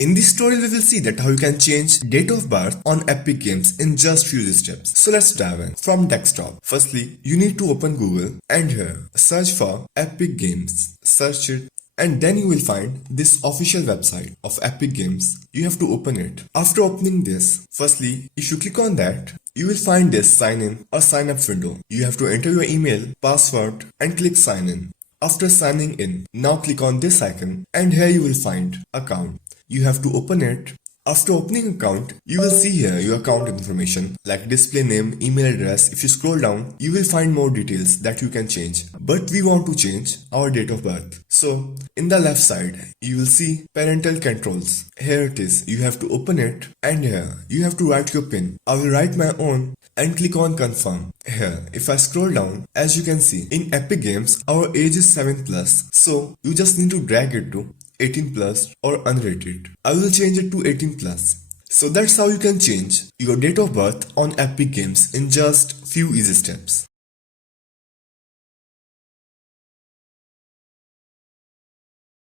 In this tutorial, we will see that how you can change date of birth on Epic Games in just few steps. So let's dive in. From desktop, firstly, you need to open Google and here search for Epic Games. Search it and then you will find this official website of Epic Games. You have to open it. After opening this, firstly, if you click on that, you will find this sign in or sign up window. You have to enter your email, password and click sign in. After signing in, now click on this icon and here you will find account. You have to open it. After opening account, you will see here your account information like display name, email address. If you scroll down, you will find more details that you can change. But we want to change our date of birth. So in the left side, you will see parental controls. Here it is. You have to open it and here you have to write your PIN. I will write my own and click on confirm. Here, if I scroll down, as you can see, in Epic Games, our age is 7+. So you just need to drag it to 18 plus or unrated. I will change it to 18 plus. So that's how you can change your date of birth on Epic Games in just few easy steps.